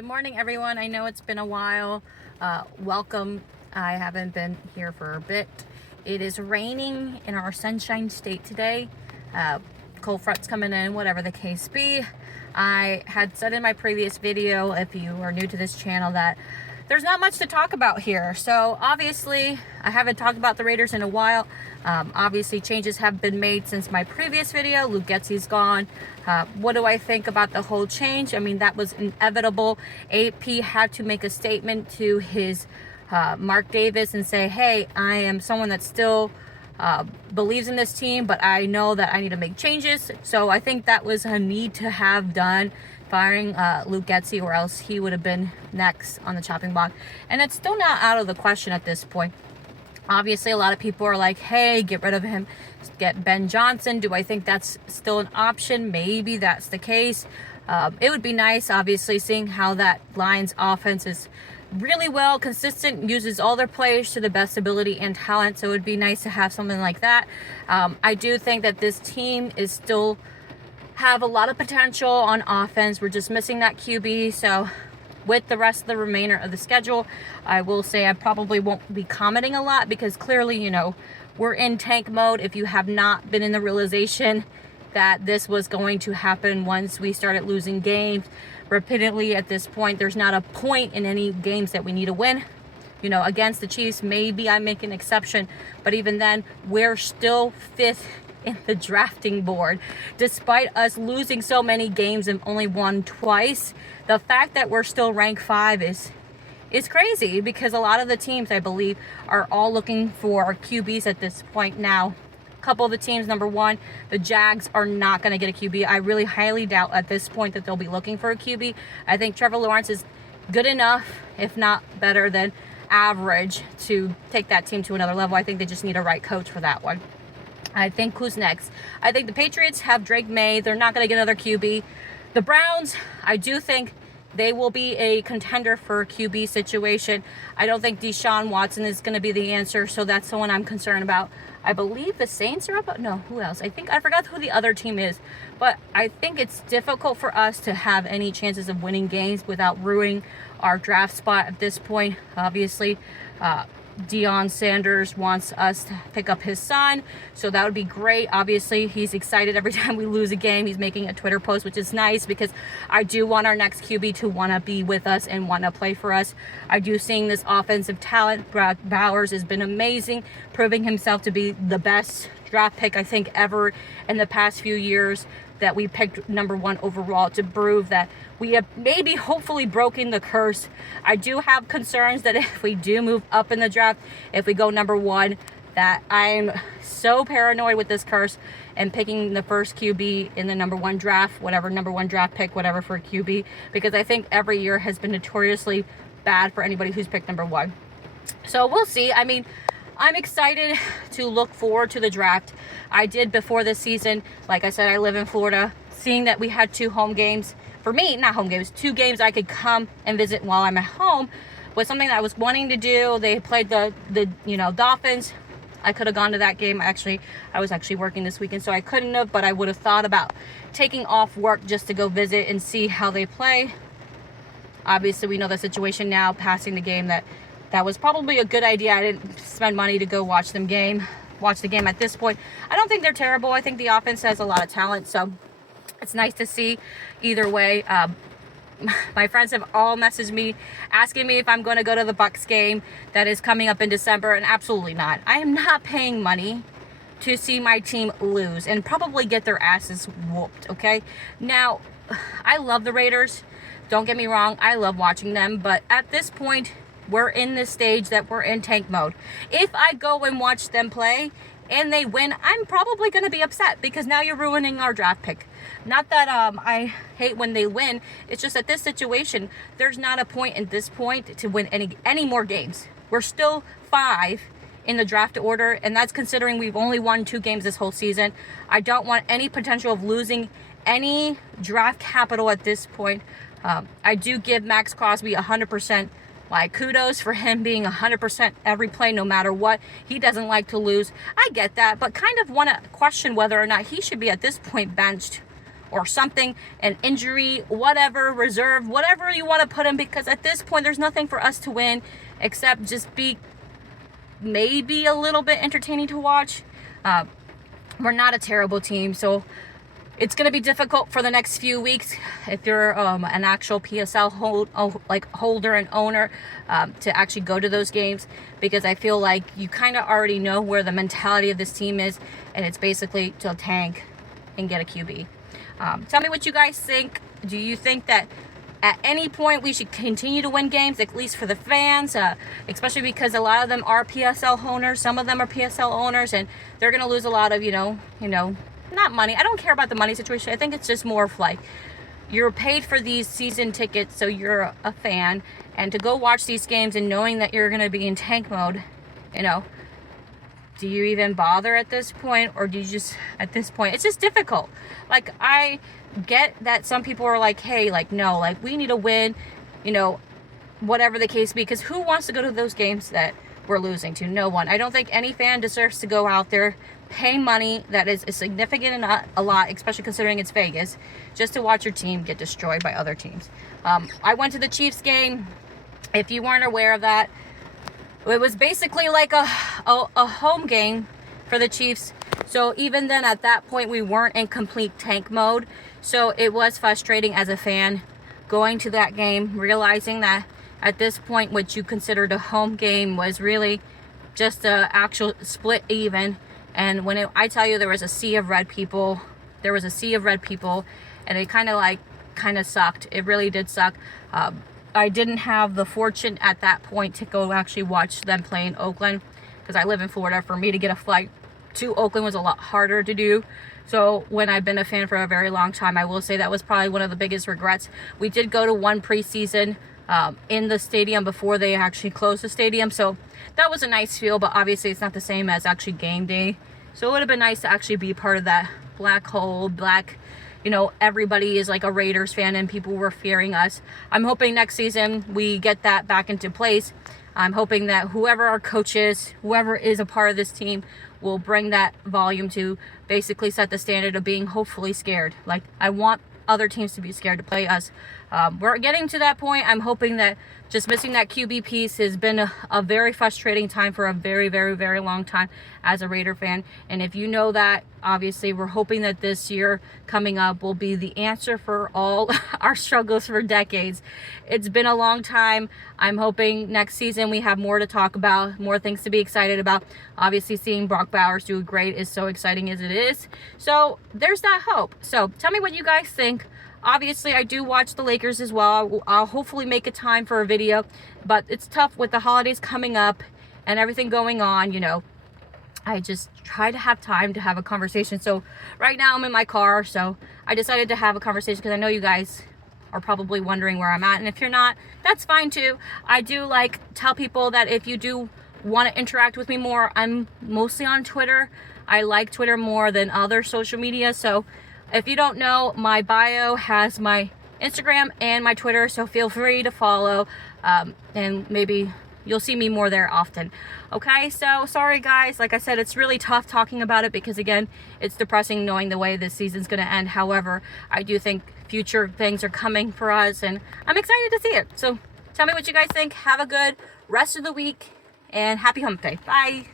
Good morning, everyone. I know it's been a while. Welcome. I haven't been here for a bit. It is raining in our sunshine state today. Cold front's coming in, whatever the case be. I had said in my previous video, if you are new to this channel, that there's not much to talk about here. So obviously, I haven't talked about the Raiders in a while. Obviously, changes have been made since my previous video. Luke Getsy's gone. What do I think about the whole change? I mean, that was inevitable. AP had to make a statement to his Mark Davis and say, hey, I am someone that still believes in this team, but I know that I need to make changes. So I think that was a need to have done, firing Luke Getsy, or else he would have been next on the chopping block. And it's still not out of the question at this point. Obviously, a lot of people are like, hey, get rid of him, get Ben Johnson. Do I think that's still an option? Maybe that's the case. It would be nice, obviously, seeing how that Lions offense is really well consistent, uses all their players to the best ability and talent. So it would be nice to have something like that. I do think that this team is still have a lot of potential on offense. We're just missing that QB. So with the rest of the remainder of the schedule, I will say I probably won't be commenting a lot because clearly, you know, we're in tank mode. If you have not been in the realization that this was going to happen once we started losing games repeatedly at this point, there's not a point in any games that we need to win. You know, against the Chiefs, maybe I make an exception, but even then, we're still fifth in the drafting board. Despite us losing so many games and only won twice, the fact that we're still ranked 5 is crazy, because a lot of the teams, I believe, are all looking for QBs at this point now. A couple of the teams, number one, the Jags are not going to get a QB. I really highly doubt at this point that they'll be looking for a QB. I think Trevor Lawrence is good enough, if not better than average, to take that team to another level. I think they just need a right coach for that one. I think who's next? I think the Patriots have Drake May. They're not going to get another QB. The Browns, I do think they will be a contender for a QB situation. I don't think Deshaun Watson is going to be the answer, so that's the one I'm concerned about. I believe the Saints are up. No, who else? I forgot who the other team is, but I think it's difficult for us to have any chances of winning games without ruining our draft spot at this point. Obviously, Deion Sanders wants us to pick up his son, so that would be great. Obviously, he's excited every time we lose a game. He's making a Twitter post, which is nice, because I do want our next QB to want to be with us and want to play for us. I do seeing this offensive talent. Brock Bowers has been amazing, proving himself to be the best draft pick, I think, ever in the past few years, that we picked number 1 overall, to prove that we have maybe hopefully broken the curse. I do have concerns that if we do move up in the draft, if we go number 1, that I'm so paranoid with this curse and picking the first QB in the number 1 draft, whatever, number 1 draft pick, whatever, for a QB, because I think every year has been notoriously bad for anybody who's picked number 1. So we'll see. I mean, I'm excited to look forward to the draft. I did before this season. Like I said, I live in Florida. Seeing that we had 2 home games, for me, not home games, 2 games I could come and visit while I'm at home, was something that I was wanting to do. They played the Dolphins. I could have gone to that game. I was actually working this weekend, so I couldn't have, but I would have thought about taking off work just to go visit and see how they play. Obviously, we know the situation now, passing the game, that was probably a good idea. I didn't spend money to go watch the game at this point. I don't think they're terrible. I think the offense has a lot of talent, so it's nice to see either way. My friends have all messaged me asking me if I'm going to go to the Bucs game that is coming up in December, and absolutely not. I am not paying money to see my team lose and probably get their asses whooped, okay? Now, I love the Raiders. Don't get me wrong. I love watching them, but at this point, we're in this stage that we're in tank mode. If I go and watch them play and they win, I'm probably going to be upset, because now you're ruining our draft pick. Not that I hate when they win. It's just at this situation, there's not a point at this point to win any more games. We're still 5 in the draft order, and that's considering we've only won 2 games this whole season. I don't want any potential of losing any draft capital at this point. I do give Max Crosby 100%. Like, kudos for him being 100% every play, no matter what. He doesn't like to lose. I get that, but kind of want to question whether or not he should be at this point benched or something, an injury, whatever, reserve, whatever you want to put him, because at this point there's nothing for us to win except just be maybe a little bit entertaining to watch. We're not a terrible team, so it's going to be difficult for the next few weeks if you're an actual PSL holder and owner to actually go to those games, because I feel like you kind of already know where the mentality of this team is, and it's basically to tank and get a QB. Tell me what you guys think. Do you think that at any point we should continue to win games, at least for the fans, especially because a lot of them are PSL owners, some of them are PSL owners, and they're going to lose a lot of, not money. I don't care about the money situation. I think it's just more of like, you're paid for these season tickets, so you're a fan, and to go watch these games and knowing that you're going to be in tank mode, do you even bother at this point? Or do you just, at this point, it's just difficult. Like, I get that some people are like, hey, like, no, like, we need to win, whatever the case be, because who wants to go to those games that we're losing to? No one. I don't think any fan deserves to go out there, pay money that is significant and not a lot, especially considering it's Vegas, just to watch your team get destroyed by other teams. I went to the Chiefs game. If you weren't aware of that, it was basically like a home game for the Chiefs. So even then, at that point, we weren't in complete tank mode. So it was frustrating as a fan going to that game, realizing that at this point, what you considered a home game was really just a actual split even. And when I tell you there was a sea of red people, and it kind of sucked. It really did suck. I didn't have the fortune at that point to go actually watch them play in Oakland, because I live in Florida. For me to get a flight to Oakland was a lot harder to do. So when I've been a fan for a very long time, I will say that was probably one of the biggest regrets. We did go to one preseason in the stadium before they actually closed the stadium, so that was a nice feel, but obviously it's not the same as actually game day. So it would have been nice to actually be part of that black hole, everybody is like a Raiders fan and people were fearing us. I'm hoping next season we get that back into place. I'm hoping that whoever our coach is, whoever is a part of this team, will bring that volume to basically set the standard of being hopefully scared. Like, I want other teams to be scared to play us. We're getting to that point. I'm hoping that just missing that QB piece has been a very frustrating time for a very, very, very long time as a Raider fan. And if you know that, obviously we're hoping that this year coming up will be the answer for all our struggles for decades. It's been a long time. I'm hoping next season we have more to talk about, more things to be excited about. Obviously seeing Brock Bowers do great is so exciting as it is. So there's that hope. So tell me what you guys think. Obviously, I do watch the Lakers as well. I'll hopefully make a time for a video, but it's tough with the holidays coming up and everything going on, I just try to have time to have a conversation. So right now I'm in my car, so I decided to have a conversation because I know you guys are probably wondering where I'm at. And if you're not, that's fine too. I do tell people that if you do want to interact with me more, I'm mostly on Twitter. I like Twitter more than other social media. So if you don't know, my bio has my Instagram and my Twitter, so feel free to follow, and maybe you'll see me more there often. Okay, so sorry guys, like I said, it's really tough talking about it because again, it's depressing knowing the way this season's going to end. However, I do think future things are coming for us, and I'm excited to see it. So tell me what you guys think. Have a good rest of the week, and happy hump day. Bye.